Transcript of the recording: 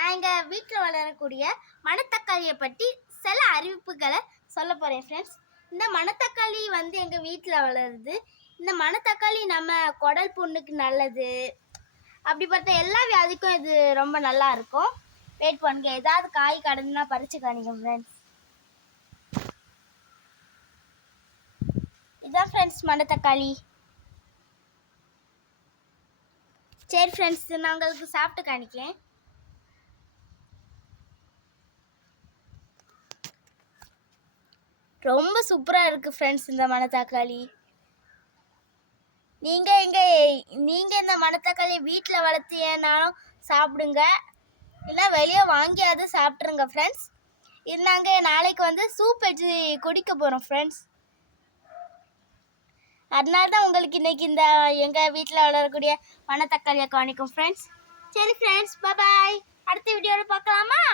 நான் எங்கள் வீட்டில் வளரக்கூடிய மணத்தக்காளியை பற்றி சில அறிவிப்புகளை சொல்ல போகிறேன் ஃப்ரெண்ட்ஸ். இந்த மணத்தக்காளி வந்து எங்கள் வீட்டில் வளருது. இந்த மணத்தக்காளி நம்ம குடல் புண்ணுக்கு நல்லது. அப்படிப்பட்ட எல்லா வியாதிக்கும் இது ரொம்ப நல்லா இருக்கும். வெயிட் பண்ணுங்க, ஏதாவது காய் கடந்துனா பறிச்சு காணிங்க ஃப்ரெண்ட்ஸ். இதான் ஃப்ரெண்ட்ஸ் மணத்தக்காளி. சரி ஃப்ரெண்ட்ஸ், நான் உங்களுக்கு சாப்பிட்டு காணிக்கேன். ரொம்ப சூப்பராக இருக்குது ஃப்ரெண்ட்ஸ் இந்த மணத்தக்காளி. நீங்கள் இந்த மணத்தக்காளியை வீட்டில் வளர்த்தியனாலும் சாப்பிடுங்க, இல்லை வெளியே வாங்கியாவது சாப்பிட்ருங்க ஃப்ரெண்ட்ஸ். இது நாங்கள் நாளைக்கு வந்து சூப் வச்சு குடிக்க போகிறோம் ஃப்ரெண்ட்ஸ். அதனால தான் உங்களுக்கு இன்றைக்கி இந்த எங்கள் வீட்டில் வளரக்கூடிய மணத்தக்காளியை காணிக்கும் ஃப்ரெண்ட்ஸ். சரி ஃப்ரெண்ட்ஸ், பாய். அடுத்த வீடியோவில் பார்க்கலாமா?